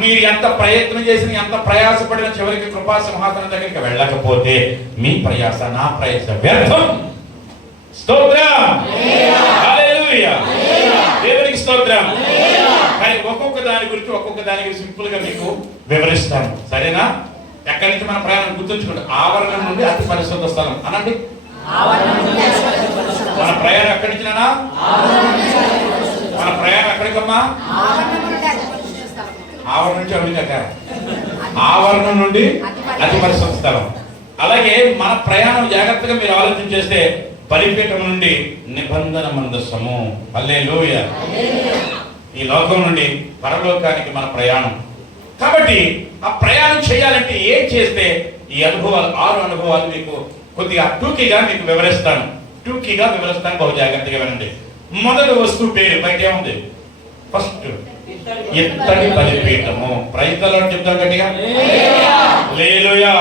మీరు ఎంత ప్రయత్నం చేసిన ఎంత ప్రయాసపడిన చివరికి కృపా సింహాసనం దగ్గరికి వెళ్ళకపోతే మీ ప్రయాస నా ప్రయాస వ్యర్థం. స్తోత్రం. దేవునికి స్తోత్రం. కానీ ఒక్కొక్క దాని గురించి ఒక్కొక్క దాని గురించి సింపుల్గా మీకు వివరిస్తాను. సరేనా? ఎక్కడి నుంచి మన ప్రయాణం గుర్తుంచుకోండి. ఆవరణం నుండి అతి పరిశుద్ధ స్థలం. అనండి. మన ప్రయాణం ఎక్కడి నుంచి మన ప్రయాణం ఎక్కడికమ్మా? ఆవరణ నుంచి అమెరికా ఆవరణం నుండి అతి పరిశుద్ధ స్థలం. అలాగే మన ప్రయాణం జాగ్రత్తగా మీరు ఆలోచన చేస్తే బలిపీఠం నుండి నిబంధన మందస్సము అల్లే ఈ లోకం నుండి పరలోకానికి మన ప్రయాణం. కాబట్టి ఆ ప్రయాణం చేయాలంటే ఏం చేస్తే ఈ అనుభవాలు ఆరు అనుభవాలు మీకు కొద్దిగా టూకీగా మీకు వివరిస్తాను. టూకీగా వివరిస్తాను. బహు జాగ్రత్తగా వినండి. మొదటి వస్తువు పేరు బయట ఏముంది ఫస్ట్ ఇత్తడి బలిపీఠము. ప్రైతలో చెప్తాం గట్టిగా? లేలుయా.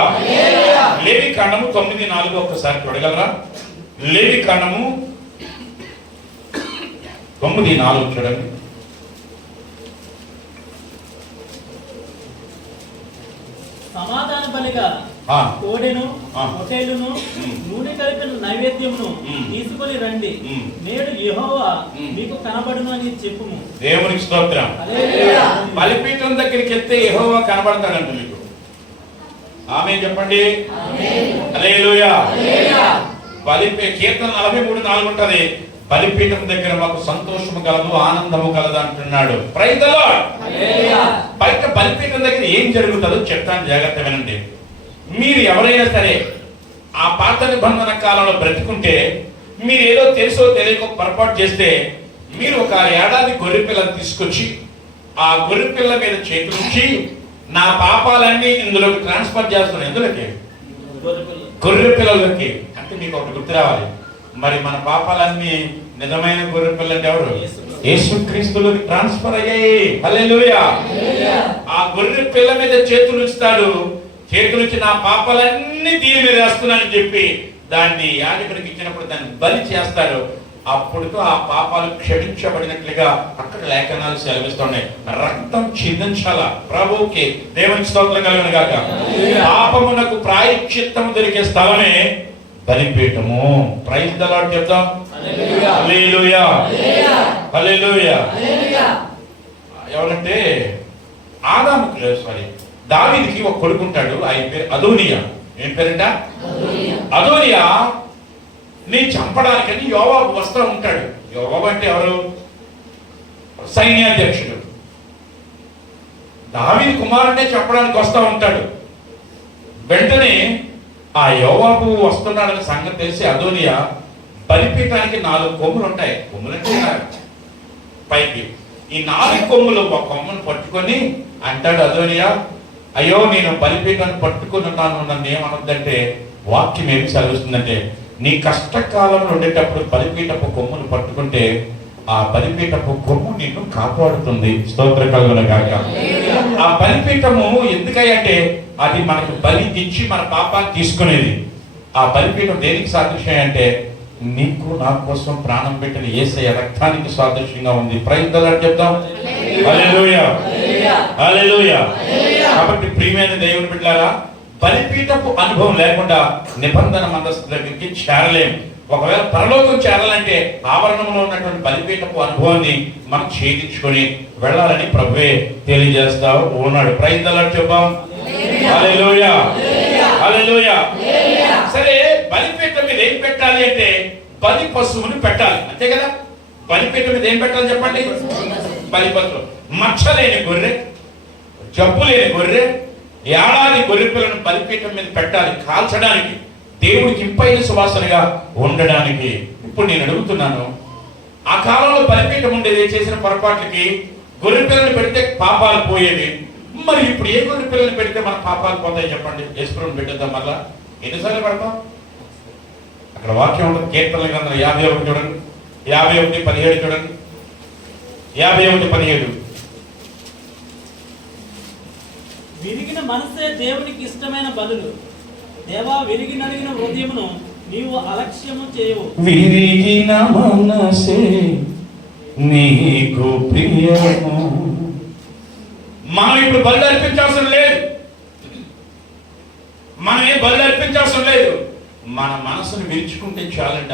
లేవి కాండము తొమ్మిది నాలుగు ఒక్కసారి చూడగలరా? లేవి కాండము తొమ్మిది నాలుగు చూడండి. సమాధాన బలిగా. కోడెను. పొటేలును. నూనె కలిపిన నైవేద్యమును. తీసుకొని రండి. నేడు యెహోవా. మీకు కనబడును అని చెప్పుము. దేవునికి స్తోత్రం. బలిపీఠం దగ్గరికి వెళ్తే యెహోవా కనబడతాడంట మీకు. ఆమె చెప్పండి. బలిపీ కీర్తన నలభై మూడు నాలుగు ఉంటది. బలిపీఠం దగ్గర మాకు సంతోషము కలదు ఆనందము కలదు అంటున్నాడు. బయట బలిపీఠం దగ్గర ఏం జరుగుతుందో చెప్తాను జాగ్రత్త వినండి. మీరు ఎవరైనా సరే ఆ పాత నిబంధన కాలంలో బ్రతుకుంటే మీరు ఏదో తెలుసో తెలియక పొరపాటు చేస్తే మీరు ఒక ఏడాది గొర్రె పిల్లని తీసుకొచ్చి ఆ గొర్రె పిల్ల మీద చేతులుంచి నా పాపాలన్నీ ఇందులోకి ట్రాన్స్ఫర్ చేస్తున్నాను ఎందులోకి? గొర్రె పిల్లలకి. అంటే మీకు ఒకటి గుర్తు రావాలి. మరి మన పాపాలన్నీ నిజమైన గొర్రె పిల్ల అంటే ఎవరు? యేసుక్రీస్తులోకి ట్రాన్స్ఫర్ అయ్యాయి. హల్లెలూయా. ఆ గొర్రె పిల్ల మీద చేతులు ఉంచుతాడు. చేతులు ఇచ్చి నా పాపాలన్నీ దీని మీద వేస్తున్నానని చెప్పి దాన్ని యాజకుడికి ఇచ్చినప్పుడు దాన్ని బలి చేస్తాడు అప్పుడుతో ఆ పాపాలు క్షమించబడినట్లుగా అక్కడ లేఖనాలు సెలవిస్తున్నాయి. రక్తం చిందించాల ప్రభువుకి. దేవునికి స్తోత్రం కలుగును గాక. పాపమునకు ప్రాయశ్చిత్తము దొరికే స్థలమే బలిపీఠము. ప్రైజ్ ద లార్డ్ చెప్తాం ఎవరంటే ఆదాముకు సారీ దావీదికి ఒక కొడుకుంటాడు ఆయన పేరు అదోనియా. ఏం పేరంట? అదోనియా. నీ చంపడానికని యోవాబు వస్తా ఉంటాడు. యోవాబు అంటే ఎవరు? సైన్యాధ్యక్షుడు దావీది కుమారుడే చంపడానికి వస్తా ఉంటాడు. వెంటనే ఆ యోవాబు వస్తున్నాడని సంగతి తెలిసి అదోనియా బలిపీఠానికి నాలుగు కొమ్ములు ఉంటాయి కొమ్ములు అంటే పైకి. ఈ నాలుగు కొమ్ములు ఒక కొమ్మను పట్టుకొని అంటాడు అదోనియా అయ్యో నేను బలిపీఠాన్ని పట్టుకుని ఉన్నాను నన్ను ఏమనొద్దంటే వాక్యం ఏమి సెలవుస్తుందంటే నీ కష్టకాలంలో ఉండేటప్పుడు బలిపీఠపు కొమ్మును పట్టుకుంటే ఆ బలిపీఠపు కొమ్ము నిన్ను కాపాడుతుంది. స్తోత్ర కలుగున కాక ఆ బలిపీఠము ఎందుకయ్యంటే అది మనకు బలి ఇచ్చి మన పాపాన్ని తీసుకునేది. ఆ బలిపీఠం దేనికి సాదృశ్యం అంటే నీకు నా కోసం ప్రాణం పెట్టిన ఏసయ్య రక్తానికి సాదృశ్యంగా ఉంది. ప్రయత్నాలు చెప్తాం. కాబట్టి ప్రియమైన దేవుని బిడ్డలారా బలిపీఠపు అనుభవం లేకుండా నిబంధన మందస్తు దగ్గరికి చేరలేం. ఒకవేళ పరలోకం చేరాలంటే ఆవరణంలో ఉన్నటువంటి బలిపీఠపు అనుభవాన్ని మనం ఛేదించుకొని వెళ్ళాలని ప్రభువే తెలియజేస్తా ఉన్నాడు. ప్రయత్నాలు చెప్తాం. హల్లెలూయా సరే బలిపీఠం మీద ఏం పెట్టాలి అంటే బలి పశువుని పెట్టాలి. అంతే కదా? బలిపీఠ మీద ఏం పెట్టాలి చెప్పండి? బలి మచ్చ లేని గొర్రె జబ్బు లేని గొర్రె ఏడాది గొర్రె పిల్లను బలిపీఠం మీద పెట్టాలి కాల్చడానికి దేవుడికి ఇంపైన సువాసనగా ఉండడానికి. ఇప్పుడు నేను అడుగుతున్నాను ఆ కాలంలో బలిపీఠం ఉండేది చేసిన పొరపాట్లకి గొర్రె పిల్లని పెడితే పాపాలు పోయేవి? మరి ఇప్పుడు ఏ గొర్రె పిల్లని పెడితే మన పాపాలు పోతాయి చెప్పండి? యశ్వరం పెట్టద్దాం మళ్ళా ఎన్నిసార్లు పెడతాం? అక్కడ వాక్యం ఉంటుంది. కీర్తనల గ్రంథం యాభై ఒకటి చూడండి. యాభై ఒకటి పదిహేడు చూడండి. యాభై ఒకటి పదిహేడు. విరిగిన మనసే దేవునికి ఇష్టమైన బలులు దేవా విరిగి నలిగిన హృదయమును నీవు అలక్ష్యము చేయవు. విరిగిన మనసే నీకు ప్రియము. మనం ఇప్పుడు బలి అర్పించాల్సిన లేదు. మనం ఏం బలి అర్పించాల్సిన లేదు. మన మనసును విరుచుకుంటే చాలంట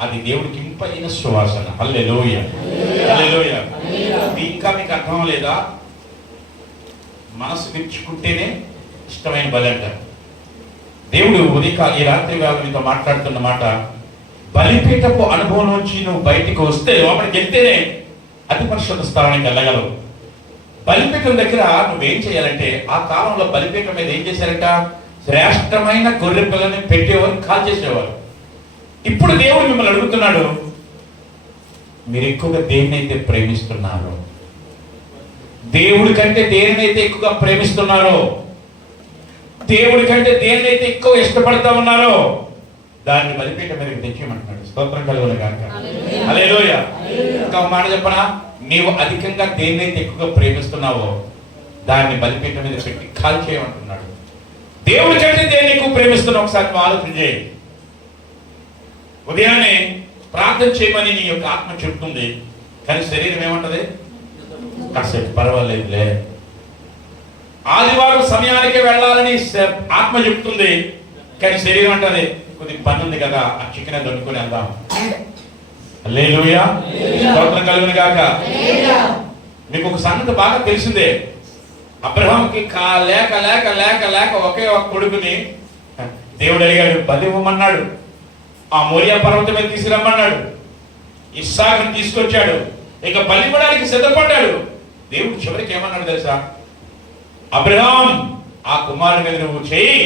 అది దేవుడికి ఇంపైన సువాసన. హల్లెలూయ. హల్లెలూయ. ఇంకా మీకు అర్థం లేదా? మనసు విరుచుకుంటేనే ఇష్టమైన బలి అంటారు దేవుడు ఉదయకాల ఈ రాత్రి వేళ మీతో మాట్లాడుతున్న మాట బలిపీఠపు అనుభవం నుంచి నువ్వు బయటికి వస్తే లోపలికి వెళ్తేనే అతి పరిశుద్ధ స్థానానికి వెళ్ళగలవు. బలిపీఠం దగ్గర నువ్వేం చేయాలంటే ఆ కాలంలో బలిపీఠం మీద ఏం చేశారంట? శ్రేష్టమైన గొర్రె పిల్లని పెట్టేవారు కాల్ చేసేవారు. ఇప్పుడు దేవుడు మిమ్మల్ని అడుగుతున్నాడు మీరు ఎక్కువగా దేన్నైతే ప్రేమిస్తున్నారో దేవుడి కంటే దేనినైతే ఎక్కువగా ప్రేమిస్తున్నారో దేవుడి కంటే దేన్నైతే ఎక్కువ ఇష్టపడతా ఉన్నారో దాన్ని బలిపీఠం మీదకి తెచ్చేయమంటున్నాడు. స్తోత్రం కలుగును కాక అలేలోయ ఇంకా ఒక మాట చెప్పనా? నీవు అధికంగా దేన్నైతే ఎక్కువగా ప్రేమిస్తున్నావో దాన్ని బలిపీఠం మీద పెట్టి కాల్ చేయమంటున్నాడు. దేవుడి కంటే దేన్ని ఎక్కువ ప్రేమిస్తున్నావు ఒకసారి ఆలోచన చేయి. ఉదయాన్నే ప్రార్థన చేయమని నీ యొక్క ఆత్మ చెప్తుంది. కానీ శరీరం ఏమంటది? కాసేపు పర్వాలేదులే. ఆదివారం సమయానికి వెళ్ళాలని ఆత్మ చెప్తుంది. కానీ శరీరం అంటది కొద్ది పని ఉంది కదా ఆ చికెన్ దొరుకుని వెళ్దాం. స్తోత్రం కలుగును గాక. మీకు ఒక సంగతి బాగా తెలిసిందే. అబ్రహాంకి కా లేక లేక లేక లేక ఒకే ఒక కొడుకుని దేవుడు అడిగాడు బలి ఇవ్వమన్నాడు. ఆ మోరియా పర్వతం మీద తీసుకురమ్మన్నాడు. ఇస్సాకుని తీసుకొచ్చాడు. ఇక బలి ఇవ్వడానికి సిద్ధపడ్డాడు. దేవుడు చివరికి ఏమన్నాడు తెలుసా? అబ్రహాం ఆ కుమారుని మీద నువ్వు చేయి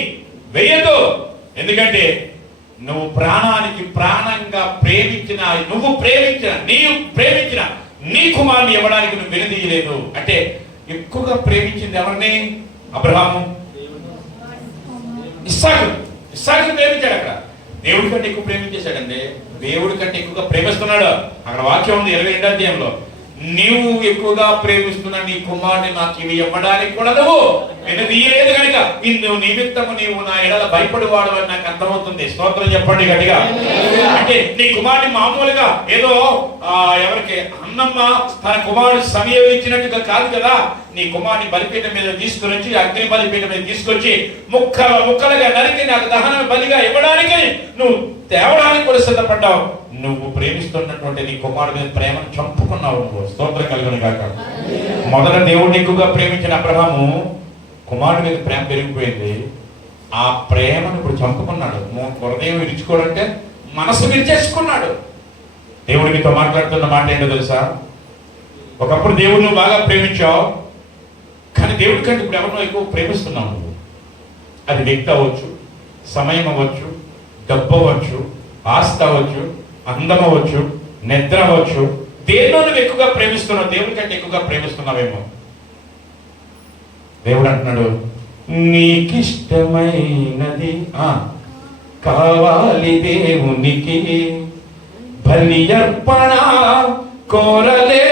వెయ్యదు ఎందుకంటే నువ్వు ప్రాణానికి ప్రాణంగా ప్రేమించిన నువ్వు ప్రేమించిన నీవు ప్రేమించిన నీ కుమారుని ఇవ్వడానికి నువ్వు వెనుదీయలేదు. అంటే ఎక్కువగా ప్రేమించింది ఎవరిని? అబ్రహాము. ఇస్సాకు. ఇస్సాకు ప్రేమించాడు అక్కడ. దేవుడి కంటే ఎక్కువ ప్రేమించేశాడండి దేవుడి కంటే ఎక్కువగా ప్రేమిస్తున్నాడు. అక్కడ వాక్యం ఉంది ఇరవై రెండో అధ్యాయంలో. నీవు ఎక్కువగా ప్రేమిస్తున్న నీ కుమారుని నాకు ఇవి ఇవ్వడానికి కూడా నువ్వు నేను తీయలేదు కనుక. ఇందు నిమిత్తము నీవు నా ఎడల భయపడేవాడు అని నాకు అర్థమవుతుంది. స్తోత్రం చెప్పండి గట్టిగా. అంటే నీ కుమారుని మామూలుగా ఏదో ఆ, ఎవరికి అన్నమ్మ తన కుమారుడు సమయం ఇచ్చినట్టుగా కాదు కదా. నీ కుమారుని బలిపీఠం మీద తీసుకుని వచ్చి అగ్ని బలిపీఠం మీద తీసుకొచ్చి ముక్కల ముక్కలుగా నరికి నాకు దహన బలిగా ఇవ్వడానికి నువ్వు తేవడానికి కూడా సిద్ధపడ్డావు. నువ్వు ప్రేమిస్తున్నటువంటి నీ కుమారుడు మీద ప్రేమను చంపుకున్నావు నువ్వు. స్తోత్రం కలుగును కాక మొదట దేవుడు ఎక్కువగా ప్రేమించిన అబ్రహాము కుమారుడి మీద ప్రేమ పెరిగిపోయింది. ఆ ప్రేమను ఇప్పుడు చంపుకున్నాడు. హృదయం విరుచుకోవాలంటే మనసు విరిచేసుకున్నాడు. దేవుడు మీతో మాట్లాడుతున్న మాట ఏంటో తెలుసా? ఒకప్పుడు దేవుడు నువ్వు బాగా ప్రేమించావు. కానీ దేవుడి కంటే ఇప్పుడు ఎవరినో ఎక్కువ ప్రేమిస్తున్నావు నువ్వు. అది వ్యక్తి అవ్వచ్చు సమయం అవ్వచ్చు డబ్బు అవ్వచ్చు ఆస్తి అవ్వచ్చు అందం అవ్వచ్చు నిద్ర అవ్వచ్చు. దేనిలో నువ్వు ఎక్కువగా ప్రేమిస్తున్నావు దేవుడి కంటే ఎక్కువగా ప్రేమిస్తున్నావేమో. దేవుడు అంటున్నాడు నీకిష్టమైనది ఆ, కావాలి దేవునికి. బలి అర్పణ కోరలే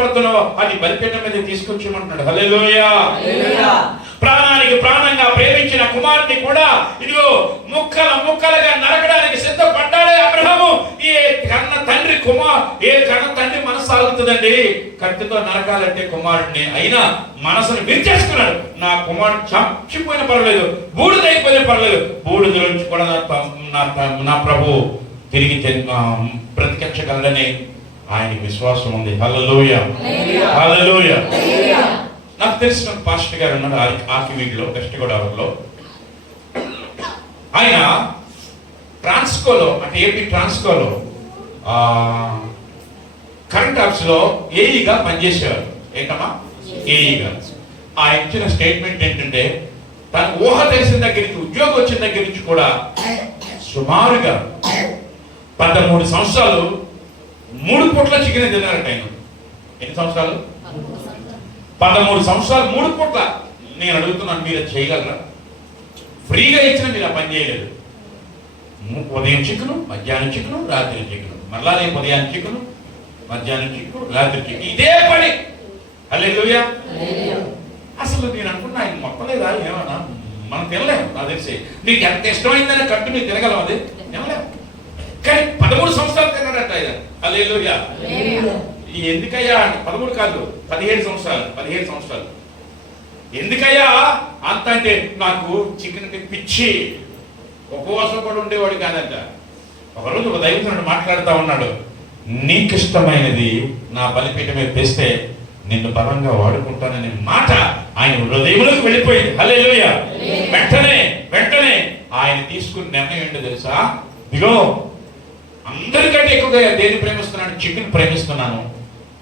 ఇష్టపడుతున్నావో అది బలిపీఠం మీద తీసుకొచ్చిమంటున్నాడు హల్లెలూయా. ప్రాణానికి ప్రాణంగా ప్రేమించిన కుమారుని కూడా ఇదిగో ముక్కల ముక్కలుగా నరకడానికి సిద్ధపడ్డాడే అబ్రహము. ఏ కన్న తండ్రి కుమార్ ఏ కన్న తండ్రి మనసు ఆగుతుందండి కత్తితో నరకాలంటే కుమారుడిని అయినా మనసును విరిచేసుకున్నాడు. నా కుమారుడు చచ్చిపోయిన పర్వాలేదు. బూడిదైపోయిన పర్వాలేదు. బూడిద నుంచి కూడా నా నా ప్రభు తిరిగి బ్రతికించగలడని ఆయనకి విశ్వాసం ఉంది. హల్లెలూయ. హల్లెలూయ. నాకు తెలిసిన పాస్టర్ గారు ఉన్నారు ఆకి- ఆకివీడిలో వెస్ట్ గోదావరిలో. ఆయన ట్రాన్స్కోలో అంటే ఏపీ ట్రాన్స్కోలో కరెంట్ ఆఫీస్లో ఏఈగా పనిచేసేవారు. ఏంటమ్మా? ఏఈగా. ఆ ఇచ్చిన స్టేట్మెంట్ ఏంటంటే తన ఊహ తెలిసిన దగ్గర నుంచి ఉద్యోగం వచ్చిన దగ్గర నుంచి కూడా సుమారుగా పదమూడు సంవత్సరాలు మూడు పూట్ల చికెన్ తిన్నారట ఆయన. ఎన్ని సంవత్సరాలు? పదమూడు సంవత్సరాలు మూడు పూట్ల నేను అడుగుతున్నాను మీరు అది చేయగలరా? ఫ్రీగా ఇచ్చిన మీరు ఆ పని చేయలేదు. ఉదయం చికెను మధ్యాహ్నం చికెను రాత్రి చికెను. మళ్ళా రేపు ఉదయం చికెను మధ్యాహ్నం చికెను రాత్రి చికెను. ఇదే పని. అల్లెలుయా అసలు నేను అనుకున్నా ఆయన మొత్తం లేదా ఏమన్నా? మనం తినలేము నాకు తెలిసి. నీకు ఎంత ఇష్టమైందని కట్టు నీకు తినగలం అది. తినలేము కానీ పదమూడు సంవత్సరాలు తిన్నాడట ఆయన. ఎందుకయ్యా అంటే పదమూడు కాదు పదిహేడు సంవత్సరాలు పదిహేడు సంవత్సరాలు. ఎందుకయ్యా? అంత అంటే నాకు చికెన్ అంటే పిచ్చి. ఉపవాసం కూడా ఉండేవాడు కాదంట. ఒకరోజు ఒక దైవజనుడు మాట్లాడుతూ ఉన్నాడు. నీకిష్టమైనది నా బలిపీఠ మీద తెస్తే నిన్ను బలంగా వాడుకుంటాననే మాట ఆయన హృదయంలోకి వెళ్ళిపోయింది. హల్లెలూయ. వెంటనే వెంటనే ఆయన తీసుకున్న నిర్ణయం ఏంటో తెలుసా? ఇదిగో అందరికంటే ఎక్కువగా దేన్ని ప్రేమిస్తున్నాను? చికెన్ ప్రేమిస్తున్నాను.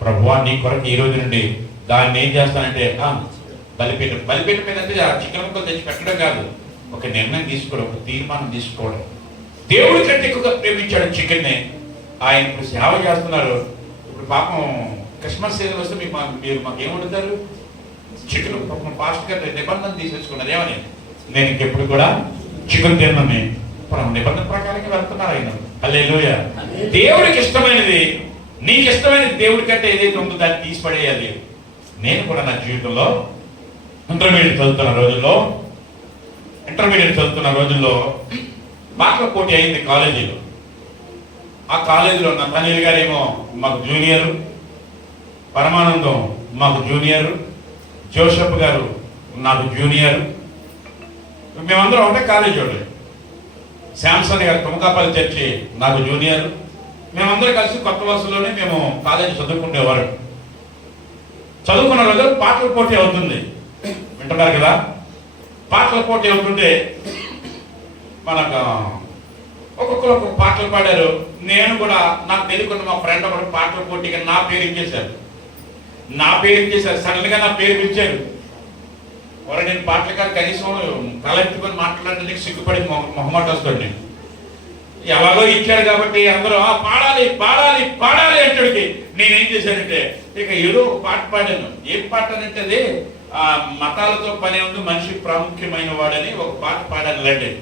ప్రభువా నీ కొరకు ఈ రోజు నుండి దాన్ని ఏం చేస్తానంటే ఆ, బలిపీఠం. బలిపీఠం మీద అంటే ఆ చికెన్ ముక్కలు తెచ్చి పెట్టడం కాదు. ఒక నిర్ణయం తీసుకోవడం ఒక తీర్మానం తీసుకోవడం. దేవుడి కంటే ఎక్కువగా ప్రేమించాడు చికెన్ని. ఆయన ఇప్పుడు సేవ చేస్తున్నారు. ఇప్పుడు పాపం క్రిస్మస్ సీజన్ వస్తే మీకు మాకు మీరు మాకు ఏం వండుతారు? చికెన్ పాపం ఫాస్ట్గా నిబంధన తీసేసుకున్నారు. ఏమని? నేను ఇంకెప్పుడు కూడా చికెన్ తిన్నాను మనం నిబంధన ప్రకారంగా వెళ్తున్నారు ఆయన. హల్లెలూయా. దేవుడికి ఇష్టమైనది నీకు ఇష్టమైనది దేవుడి కంటే ఏదైతే ఉందో దాన్ని తీసి పడేయాలి. నేను కూడా నా జీవితంలో ఇంటర్మీడియట్ చదువుతున్న రోజుల్లో ఇంటర్మీడియట్ చదువుతున్న రోజుల్లో పాటల పోటీ అయింది కాలేజీలో. ఆ కాలేజీలో నతనీల్ తనీల్ గారేమో మాకు జూనియర్ పరమానందం మాకు జూనియరు జోసఫ్ గారు నాకు జూనియర్. మేమందరం ఒకటే కాలేజీ వాళ్ళు. శాంసన్ గారు తుమకాపల్లి చర్చి నాకు జూనియర్. మేమందరం కలిసి కొత్త వలసలోనే మేము కాలేజీ చదువుకునేవారు చదువుకున్న రోజు పాటల పోటీ అవుతుంది. వింటున్నారు కదా? పాటల పోటీ అవుతుంటే మనకు ఒక్కొక్కరు ఒక్కొక్క పాటలు పాడారు. నేను కూడా నాకు తెలియకుండా మా ఫ్రెండ్ ఒకటి పాటల పోటీగా నా పేరు ఇచ్చేశారు. నా పేరు ఇచ్చేశారు. సడన్గా నా పేరు పిలిచారు. మరి నేను పాటలు కాదు కనీసం తలెత్తుకొని మాట్లాడడానికి సిగ్గుపడి మొహమాట వస్తాడు నేను. ఎలాగో ఇచ్చారు కాబట్టి అందరూ "ఆ, పాడాలి పాడాలి పాడాలి అంటుడికి. నేనేం చేశానంటే ఇక ఏదో ఒక పాట పాడాను. ఏం పాట అంటే అది ఆ మతాలతో పని ఉంది మనిషి ప్రాముఖ్యమైన వాడని ఒక పాట పాడాను లేండి.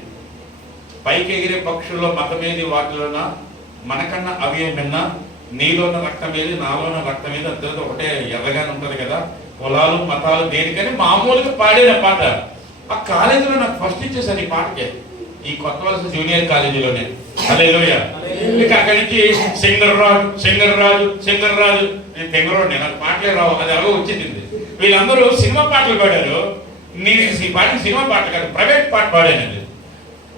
పైకి ఎగిరే పక్షుల్లో మతమేది వాటిలోన? మనకన్నా అవి ఏమన్నా? నీలోన రక్తం ఏది నాలోన రక్తం ఏది అంతలో ఒకటే ఎర్రగానే ఉంటది కదా. కులాలు మతాలు దేనికని మామూలుగా పాడేది ఆ పాట. ఆ కాలేజీలో నాకు ఫస్ట్ ఇచ్చేసారు ఈ పాటకి. ఈ కొత్త వలస జూనియర్ కాలేజీలోనే. అదే ఇక అక్కడి నుంచి singer Raju singer Raju singer Raju. నేను తెంగరోడ్ నేను నాకు పాటలే రావు అది ఎలాగో వచ్చేసింది. వీళ్ళందరూ సినిమా పాటలు పాడారు. నేను ఈ పాట సినిమా పాట కాదు ప్రైవేట్ పాట పాడాను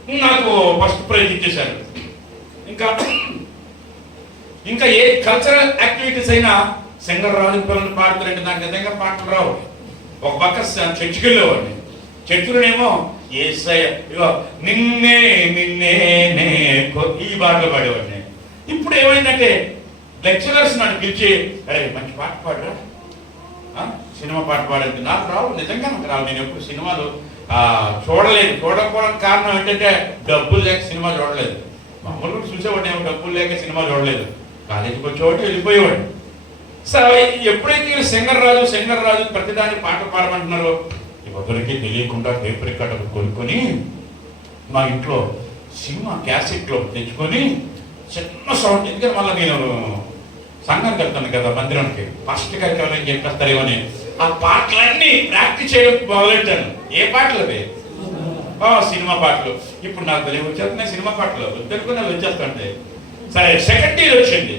నాకు ఫస్ట్ ప్రైజ్ ఇచ్చేశారు. ఇంకా ఇంకా ఏ కల్చరల్ యాక్టివిటీస్ అయినా సింగర్ రాజు పిల్లలు పాడుతారంటే నాకు నిజంగా పాటలు రావు. ఒక పక్క చర్చికి వెళ్ళేవాడిని. చర్చిలోనేమో ఏసయ్య ఇగో నిన్నే నిన్నే నే ఈ పాటలు పాడేవాడిని. ఇప్పుడు ఏమైందంటే లెక్చరర్స్ నన్ను పిలిచి అరే మంచి పాట పాడరా. ఆ, సినిమా పాట పాడండి. నాకు రావు నిజంగా నాకు రావు. నేను ఎప్పుడు సినిమాలు చూడలేదు. చూడకపోవడానికి కారణం ఏంటంటే డబ్బులు లేక సినిమా చూడలేదు. మామూలుగా చూసేవాడిని ఏమో డబ్బులు లేక సినిమా చూడలేదు. కాలేజీకి వచ్చేవాడు వెళ్ళిపోయేవాడు. సరే ఎప్పుడైతే సింగర్ రాజు సింగర్ రాజు ప్రతిదాని పాట పాడమంటున్నారో ఎవరికి తెలియకుండా టేప్ రికార్డర్ కొనుక్కొని మా ఇంట్లో సినిమా క్యాసెట్లో తెచ్చుకొని చిన్న సౌండ్ ఎందుకంటే మళ్ళీ నేను సంఘం కడతాను కదా మందిరానికి. ఫస్ట్ కార్యక్రమం చెప్పేస్తారేమని అని. ఆ పాటలన్నీ ప్రాక్టీస్ చేయడం మొదలెట్టాను. ఏ పాటలు అవి? సినిమా పాటలు. ఇప్పుడు నాకు తెలియ వచ్చేస్తున్నాయి సినిమా పాటలు. వద్దనుకున్న వచ్చేస్తుంటాయి. సరే సెకండ్ ఇయర్ వచ్చింది.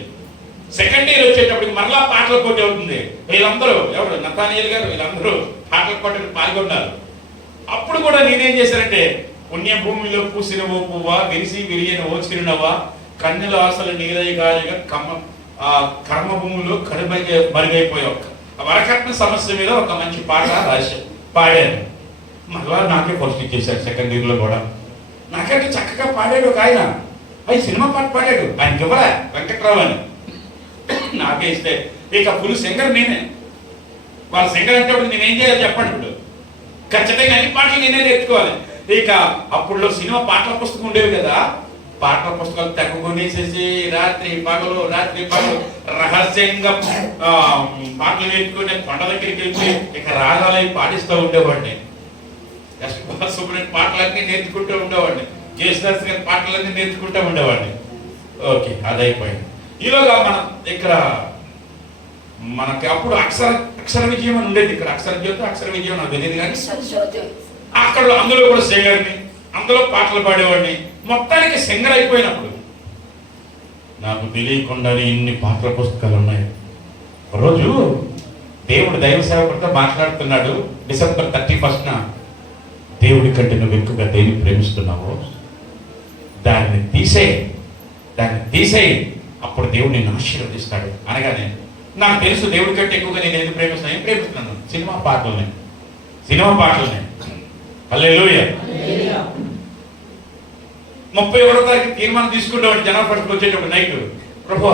సెకండ్ ఇయర్ వచ్చేటప్పటికి మరలా పాటల పోటీ అవుతుంది. వీళ్ళందరూ ఎవరు? నతానియల్ గారు వీళ్ళందరూ పాటల పోటీలు పాల్గొన్నారు. అప్పుడు కూడా నేనేం చేశానంటే పుణ్యభూమిలో పూసిన ఓ పువ్వా విరిసి విరియని ఓ చిరునవ్వా కన్నుల ఆశలు నీలయగాలిగా కమ్మ ఆ కర్మ భూమిలో కడుమై మరుగైపోయావు వరకట్న సమస్య మీద ఒక మంచి పాట రాశా పాడాను. మళ్ళా నాకే ఫస్ట్ ఇచ్చేసాడు సెకండ్ ఇయర్లో కూడా. నాకంటే చక్కగా పాడాడు ఒక ఆయన. అది సినిమా పాట పాడాడు. ఆయనకి ఇవ్వరా? వెంకట్రావు అని నాకే ఇస్తే. ఇక ఫుల్ సింగర్ నేనే. వాళ్ళ సింగర్ అంటే నేనేం చేయాలి చెప్పండి ఇప్పుడు. ఖచ్చితంగా అన్ని పాటలు నేనే నేర్చుకోవాలి. ఇక అప్పుడులో సినిమా పాటల పుస్తకం ఉండేవి కదా. పాటల పుస్తకాలు తెగ కొనేసేసి రాత్రి పగలు రాత్రి పగలు రహస్యంగా ఆ, పాటలు నేర్చుకుని కొండ దగ్గరికి వెళ్ళి ఇక రాగాలు పాటిస్తూ ఉండేవాడిని. ఎస్ బాలసుబ్రహ్మణ్యం పాటలన్నీ నేర్చుకుంటూ ఉండేవాడిని. జేసుదాస్ గారి పాటలన్నీ నేర్చుకుంటూ ఉండేవాడిని. ఓకే అది అయిపోయింది ఈలోగా మనం ఇక్కడ మనకి అప్పుడు అక్షర అక్షర విజయం అని ఉండేది. ఇక్కడ అక్షర జ్యోతి అక్షర విజయం నాకు తెలియదు కానీ అక్కడ అందులో కూడా సింగర్ని అందులో పాటలు పాడేవాడిని. మొత్తానికి సింగర్ అయిపోయినప్పుడు నాకు తెలియకుండానే ఇన్ని పాటల పుస్తకాలు ఉన్నాయి. రోజు దేవుడు దైవ సేవకుడితో మాట్లాడుతున్నాడు. డిసెంబర్ థర్టీ ఫస్ట్న దేవుడి కంటే నువ్వు ఎక్కువగా దేన్ని ప్రేమిస్తున్నావు? దాన్ని తీసే దాన్ని తీసేయి. అప్పుడు దేవుడు నిన్ను ఆశీర్వదిస్తాడు. అనగానే నాకు తెలుసు దేవుడి కంటే ఎక్కువగా నేను ఎందుకు ప్రేమిస్తున్నాను? ఏం ప్రేమిస్తున్నాను? సినిమా పాటలని. సినిమా పాటలని. హల్లెలూయా. ముప్పై ఒకటో తారీఖు తీర్మానం తీసుకుంటాడు జనాలు పట్టుకు వచ్చేటప్పుడు నైట్ ప్రభు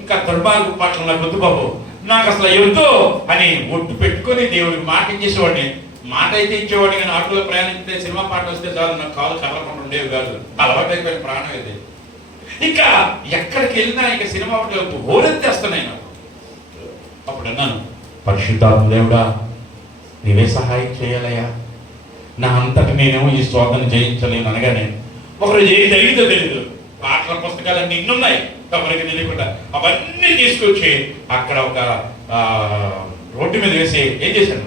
ఇంకా దుర్భాగ్య పాటలు నాకు వద్దు బాబు. నాకు అసలు ఎవరితో అని ఒట్టు పెట్టుకొని దేవుడికి మాట ఇచ్చేసేవాడిని మాట అయితే ఇచ్చేవాడు కానీ ఆటోలో ప్రయాణిస్తే సినిమా పాట వస్తే చాలు నాకు కాలు కదలకుండా ఉండేవి కాదు. అలవాటు అయిపోయిన ప్రాణం ఇది. ఇంకా ఎక్కడికి వెళ్ళినా ఇక సినిమా హోరెత్తేస్తున్నాయి నాకు. అప్పుడు అన్నాను పరిశుద్ధాత్మ దేవుడా నీవే సహాయం చేయాలయ్యా. నా అంతటి నేనేమో ఈ శోధన జయించలేను అనగానే ఒకరోజు ఏది అయిందో తెలియదు పాటల పుస్తకాలు అన్ని ఉన్నాయి ఎవరికి తెలియకుండా అవన్నీ తీసుకొచ్చి అక్కడ ఒక ఆ, రోడ్డు మీద వేసి ఏం చేశాను?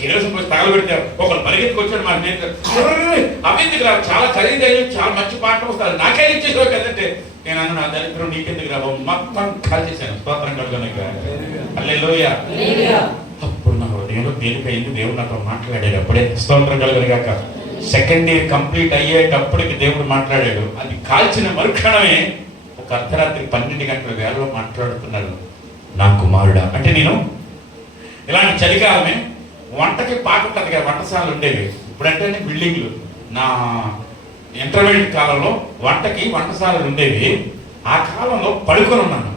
పోసి తగలబెడితే ఒకరు పరిగెత్తుకొచ్చాడు మా స్నేహితులు అవి చాలా ఖరీదైన చాలా మంచి పాట వస్తారు నాకే ఇచ్చేసావు కదంటే నేను అన్న నా దరిద్రం నీకెందుకు రా మొత్తం కాల్ చేశాను. స్తోత్రం కలుగునక అల్లే అప్పుడు నా హృదయంలో తేలికైంది దేవుడు నాతో మాట్లాడాడు అప్పుడే. స్తోత్రం కలుగునిగాక సెకండ్ ఇయర్ కంప్లీట్ అయ్యేటప్పటికి దేవుడు మాట్లాడాడు. అది కాల్చిన మరుక్షణమే ఒక అర్ధరాత్రి పన్నెండు గంటల వేళలో మాట్లాడుతున్నాడు నా కుమారుడా. అంటే నేను ఇలాంటి చలికాలమే వంటకి పాట ఉంటుంది కదా వంటశాలలు ఉండేవి. ఇప్పుడంటేనే బిల్డింగ్లు. నా ఇంటర్మీడియట్ కాలంలో వంటకి వంటశాలలు ఉండేవి. ఆ కాలంలో పడుకొని ఉన్నాను.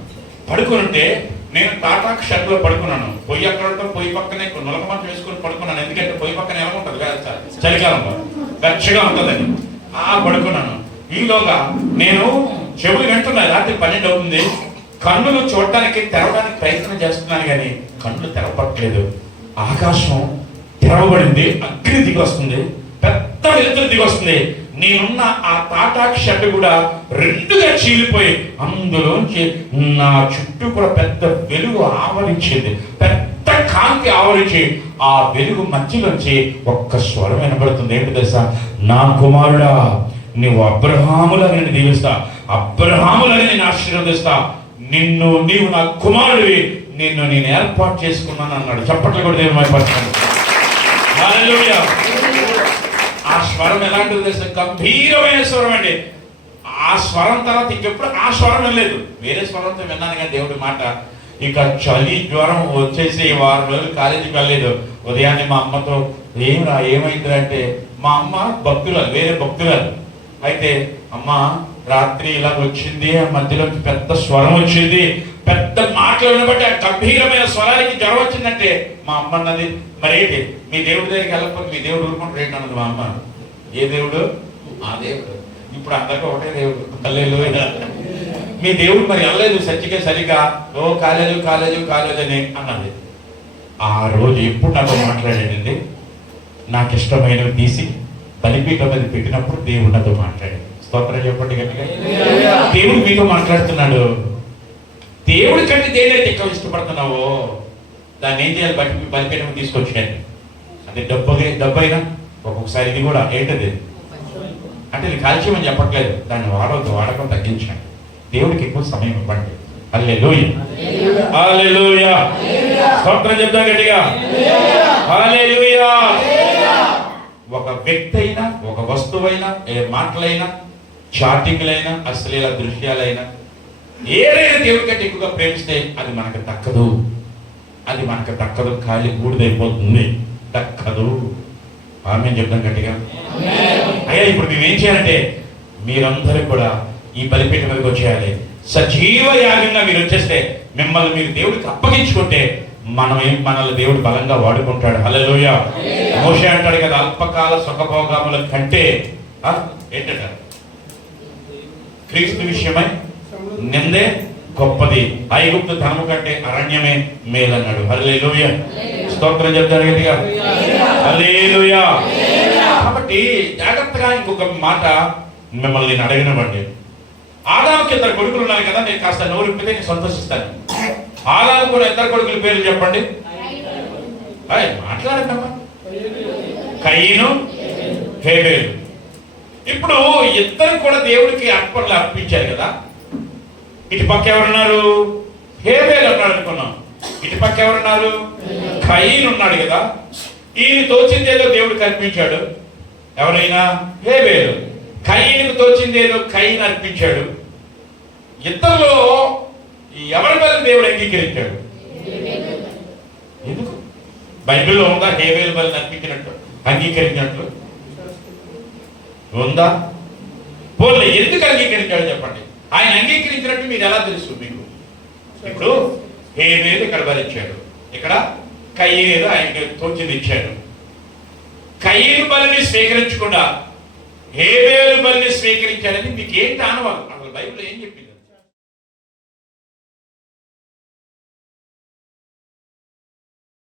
పడుకొని ఉంటే నేను టాటా షర్ట్లో పడుకున్నాను. పొయ్యి అక్కడ పొయ్యి పక్కనే నులక వేసుకొని పడుకున్నాను. ఎందుకంటే పొయ్యి పక్కన ఎలా ఉంటుంది కదా చలికాలంలో. వెచ్చగా ఉంటుందని ఆ పడుకున్నాను. ఈలోగా నేను చెవులు వింటున్నాను రాత్రి పన్నెండు అవుతుంది. కన్నులు చూడటానికి తెరవడానికి ప్రయత్నం చేస్తున్నాను కానీ కన్నులు తెరవట్లేదు. ఆకాశం తెరవబడింది అగ్ని దిగి వస్తుంది పెద్ద ఎదురు దిగి వస్తుంది నేనున్న ఆ తాటాక్ షెడ్ కూడా రెండుగా చీలిపోయి అందులోంచి నా చుట్టూ కూడా పెద్ద వెలుగు ఆవరించింది. పెద్ద కాంతి ఆవరించి ఆ వెలుగు మధ్యలోంచి ఒక్క స్వరం వినబడుతుంది. ఏంటి తెలుసా? నా కుమారుడా నువ్వు అబ్రహాములని నేను దీవిస్తా. అబ్రహాములని నేను ఆశీర్వదిస్తా. నిన్ను నీవు నా కుమారుడివి. నిన్ను నేను ఏర్పాటు చేసుకున్నాను అన్నాడు. చప్పట్లు కూడా దేవుని మైపడుతున్నాను ఆ స్వరం ఎలాంటిది తెలుసా? గంభీరమైన స్వరం అండి. ఆ స్వరం తర్వాత ఇంకెప్పుడు ఆ స్వరం లేదు వేరే స్వరంతో విన్నాను కానీ దేవుడి మాట. ఇక చలి జ్వరం వచ్చేసి వారం రోజులు కాలేజీకి వెళ్ళలేదు. ఉదయాన్నే మా అమ్మతో ఏమిరా ఏమైందిరా? అంటే మా అమ్మ భక్తురాలు వేరే భక్తురాలు. అయితే అమ్మ రాత్రి ఇలా వచ్చింది మధ్యలో మధ్యలోకి పెద్ద స్వరం వచ్చింది పెద్ద మాటలు వినబట్టి ఆ గంభీరమైన స్వరానికి జ్వరం వచ్చిందంటే మా అమ్మ అన్నది మరి ఏంటి మీ దేవుడి దగ్గరికి వెళ్ళకపోతే మీ దేవుడు ఊరుకుంటారు ఏంటి అన్నది మా అమ్మ ఏ దేవుడు? ఆ దేవుడు. ఇప్పుడు అందరికీ ఒకటే దేవుడు. హల్లెలూయా. మీ దేవుడు మరి వెళ్ళలేదు సచ్చిగా సరిగా. ఓ కాలేదు కాలేదు కాలేదు అని అన్నది. ఆ రోజు ఎప్పుడు నాతో మాట్లాడాడండి? నాకు ఇష్టమైనవి తీసి బలిపీఠం మీద పెట్టినప్పుడు దేవుడు నాతో మాట్లాడాడు. స్తోత్రం చెప్పండి గట్టిగా. దేవుడు మీతో మాట్లాడుతున్నాడు. దేవుడి కంటే దేనైతే ఎక్కువ ఇష్టపడుతున్నావో దాన్ని ఏం చేయాలి? బలి బలిపీఠం మీద తీసుకొచ్చాను అది డబ్బు డబ్బు అయినా ఒక్కొక్కసారి ఇది కూడా ఏంటది? అంటే ఇది కాల్షియం అని చెప్పట్లేదు. దాన్ని వాడవద్దు వాడకం తగ్గించండి దేవుడికి ఎక్కువ సమయం ఇవ్వండి. హల్లెలూయా. హల్లెలూయా. స్తోత్రం చెప్తా గట్టిగా. హల్లెలూయా. ఒక వ్యక్తి అయినా ఒక వస్తువైనా ఏ మాటలైనా చాటింగ్లైనా అశ్లీల దృశ్యాలైనా ఏదైనా దేవుడి కంటే ఎక్కువగా ప్రేమిస్తే అది మనకు దక్కదు అది మనకు దక్కదు ఖాళీ బూడిదైపోతుంది. దక్కదు ఆమె చెప్తాం గట్టిగా. అయ్యా ఇప్పుడు మేము ఏం చేయాలంటే మీరందరూ కూడా ఈ బలిపీఠ మీదకి వచ్చేయాలి. సజీవ యాగంగా మీరు వచ్చేస్తే మిమ్మల్ని మీరు దేవుడికి అప్పగించుకుంటే మనం ఏం మనల్ని దేవుడు బలంగా వాడుకుంటాడు. హలోయ మోషే అంటాడు కదా అల్పకాల సుఖభోగముల కంటే ఆ, ఏంటంట క్రీస్తు విషయమై నిందే గొప్పది. ఐగుప్తు ధనము కంటే అరణ్యమే మేలన్నాడు. హల్లెలూయ. స్తోత్రం చెప్తారు గట్టిగా? కాబట్టి జాగ్రత్తగా ఇంకొక మాట మిమ్మల్ని నేను అడగనివ్వండి. ఆదాముకి ఇద్దరు కొడుకులు ఉన్నారు కదా నేను కాస్త నోరిప్పితే నేను సంతోషిస్తాను. ఆదాము కూడా ఇద్దరు కొడుకుల పేర్లు చెప్పండి. మాట్లాడమ్మా కయ్యను హేబేలు. ఇప్పుడు ఇద్దరు కూడా దేవుడికి అర్పణలు అర్పించారు కదా. ఇటు పక్క ఎవరున్నారు? హేబేలు ఉన్నాడు అనుకున్నాం. ఇటు పక్క ఎవరున్నారు? కయ్యను ఉన్నాడు కదా. ఈయన తోచిందేదో దేవుడు కనిపించాడు ఎవరైనా? హేబేలు. కయ్యనికి తోచిందేదో కయ్యను అర్పించాడు. ఇద్దరిలో ఎవరి బలి దేవుడు అంగీకరించాడు? ఎందుకు? బైబిల్లో ఉందా హేబేలు బలిని అర్పించినట్టు అంగీకరించినట్లు ఉందా? పోలే ఎందుకు అంగీకరించాడు చెప్పండి. ఆయన అంగీకరించినట్టు మీరు ఎలా తెలుసు మీకు? ఇప్పుడు హేబేలు ఇక్కడ బలిచ్చాడు ఇక్కడ కయ్యేరు ఆయనకి తోచింది ఇచ్చాడు కయ్యేరు బలిని స్వీకరించకుండా హేబేలు బలిని స్వీకరించాడని మీకు ఏంటి ఆనవాలు అసలు బైబిల్ ఏం చెప్పింది?